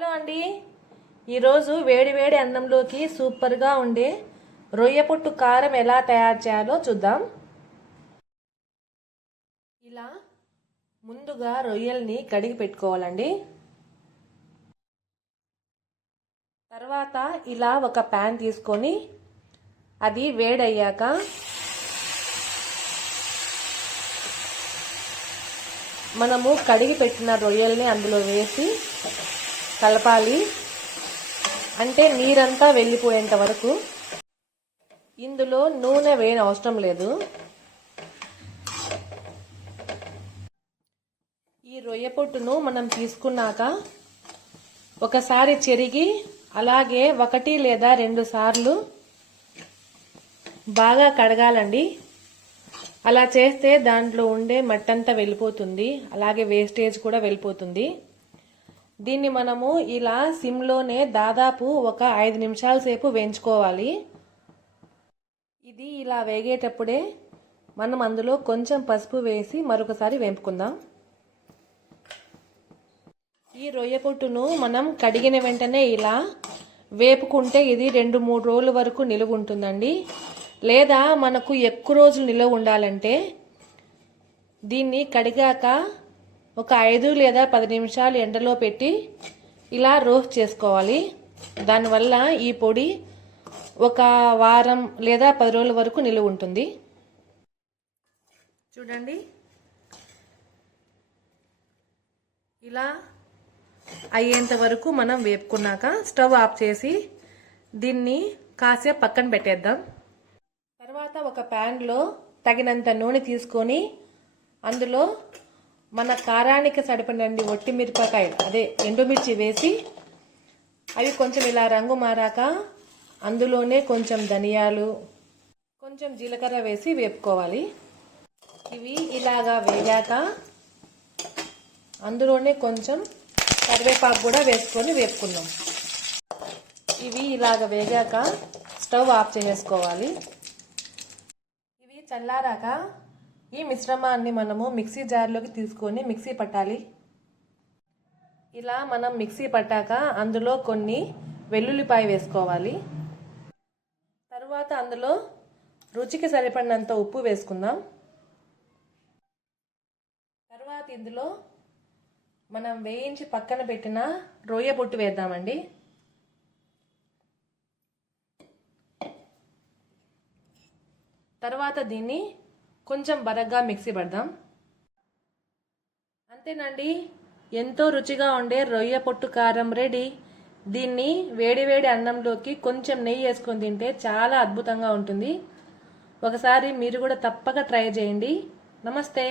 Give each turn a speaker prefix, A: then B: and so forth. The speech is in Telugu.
A: హలో అండి. ఈరోజు వేడి వేడి అన్నంలోకి సూపర్గా ఉండే రొయ్య పొట్టు కారం ఎలా తయారు చేయాలో చూద్దాం. ఇలా ముందుగా రొయ్యల్ని కడిగి పెట్టుకోవాలండి. తర్వాత ఇలా ఒక ప్యాన్ తీసుకొని అది వేడయ్యాక మనము కడిగి పెట్టిన రొయ్యల్ని అందులో వేసి కలపాలి. అంటే నీరంతా వెళ్ళిపోయేంత వరకు ఇందులో నూనె వేయని అవసరం లేదు. ఈ రొయ్య పొట్టును మనం తీసుకున్నాక ఒకసారి చెరిగి అలాగే ఒకటి లేదా రెండు సార్లు బాగా కడగాలండి. అలా చేస్తే దాంట్లో ఉండే మట్టంతా వెళ్ళిపోతుంది. అలాగే వేస్టేజ్ కూడా వెళ్ళిపోతుంది. దీన్ని మనము ఇలా సిమ్లోనే దాదాపు ఒక ఐదు నిమిషాల సేపు వేయించుకోవాలి. ఇది ఇలా వేగేటప్పుడే మనం అందులో కొంచెం పసుపు వేసి మరొకసారి వేపుకుందాం. ఈ రొయ్య పొట్టును మనం కడిగిన వెంటనే ఇలా వేపుకుంటే ఇది రెండు మూడు రోజుల వరకు నిలువ ఉంటుందండి. లేదా మనకు ఎక్కువ రోజులు నిలువ ఉండాలంటే దీన్ని కడిగాక ఒక ఐదు లేదా పది నిమిషాలు ఎండలో పెట్టి ఇలా రోస్ట్ చేసుకోవాలి. దానివల్ల ఈ పొడి ఒక వారం లేదా పది రోజుల వరకు నిలువ ఉంటుంది. చూడండి. ఇలా అయ్యేంత వరకు మనం వేపుకున్నాక స్టవ్ ఆఫ్ చేసి దీన్ని కాసేపు పక్కన పెట్టేద్దాం. తర్వాత ఒక ప్యాన్లో తగినంత నూనె తీసుకొని అందులో మన కారానికి సరిపడినండి ఒట్టి మిరపకాయలు అదే ఎండుమిర్చి వేసి అవి కొంచెం ఇలా రంగు మారాక అందులోనే కొంచెం ధనియాలు కొంచెం జీలకర్ర వేసి వేపుకోవాలి. ఇవి ఇలాగా వేగాక అందులోనే కొంచెం కరివేపాకు కూడా వేసుకొని వేపుకున్నాం ఇవి ఇలాగ వేగాక స్టవ్ ఆఫ్ చేసేసుకోవాలి. ఇవి చల్లారాక ఈ మిశ్రమాన్ని మనము మిక్సీ జార్లోకి తీసుకొని మిక్సీ పట్టాలి. ఇలా మనం మిక్సీ పట్టాక అందులో కొన్ని వెల్లుల్లిపాయ వేసుకోవాలి. తర్వాత అందులో రుచికి సరిపడినంత ఉప్పు వేసుకుందాం. తర్వాత ఇందులో మనం వేయించి పక్కన పెట్టిన రొయ్య పొట్టు వేద్దామండి. తర్వాత దీన్ని కొంచెం బరగ్గా మిక్సీ పడదాం. అంతేనండి. ఎంతో రుచిగా ఉండే రొయ్య పొట్టు కారం రెడీ. దీన్ని వేడివేడి అన్నంలోకి కొంచెం నెయ్యి వేసుకొని తింటే చాలా అద్భుతంగా ఉంటుంది. ఒకసారి మీరు కూడా తప్పక ట్రై చేయండి. నమస్తే.